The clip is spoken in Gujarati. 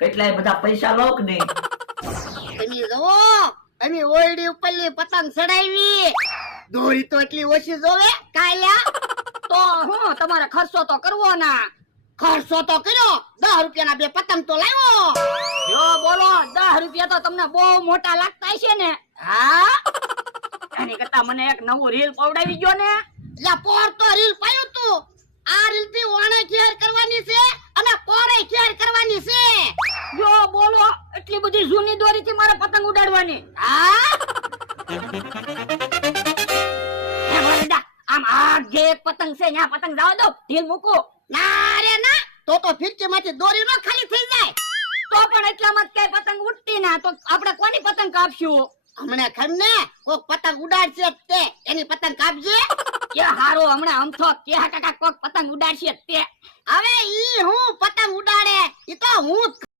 કેટલાય બધા પૈસા લો કે નહીં? તમે જોવો અમે ઓરડી ઉપરની પતંગ ચડાવી દોરી તો એટલી ઓછી જોવે કાલ્યા તો હું તમારે ખર્ચો તો કરવો ના ખર્ચો તો કર્યો 10 રૂપિયાના બે પતંગ તો લાવ્યો જો બોલો 10 રૂપિયા તો તમને બહુ મોટા લાગતા છે ને હા એની કરતા મને એક નવું રીલ પવડાવી ગયો ને લા પોર તો રીલ પાયું તું આ રીલ થી ઓણે ખેર કરવાની છે અને પોરે ખેર કરવાની છે જો બોલો એટલી બધી જૂની દોરી થી મારે પતંગ ઉડાડવાની હા હે બોલડા આમ આ જે એક પતંગ છે ન્યા પતંગ જાવ દો ઢીલ મૂકો ના રે ના તો ફિરકી માંથી દોરી નો ખાલી થઈ જાય તો પણ એટલામાં કઈ પતંગ ઉડતી ના તો આપણે કોની પતંગ કાપશું હમણે ખમને કોક પતંગ ઉડાડશે તે એની પતંગ કાપજે કે હારો હમણે અમથો કે કાકા કોક પતંગ ઉડાડશે તે હવે ઈ હું પતંગ ઉડાડે ઈ તો હું